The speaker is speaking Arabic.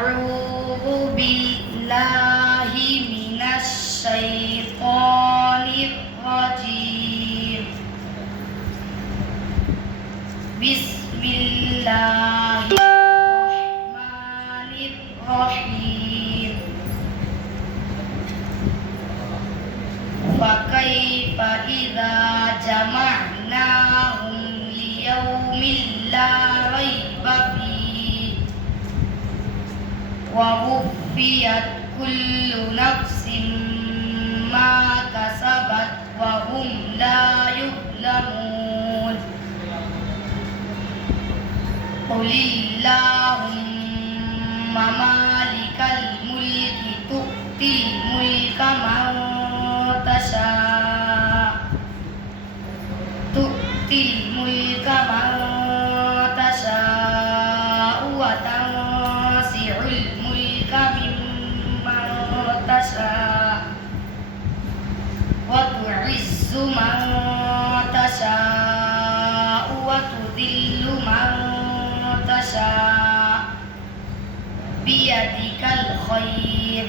أعوذ بالله من الشيطان الرجيم. بسم الله الرحمن الرحيم. فكيف إذا جمعناهم ليوم لا ريب فيه ووفيت كل نفس ما كسبت وهم لا يظلمون. قل اللهم مالك الملك تؤتي الملك من تشاء وتنزع الملك ممن تشاء وتعز من تشاء وتذل من تشاء بيدك الخير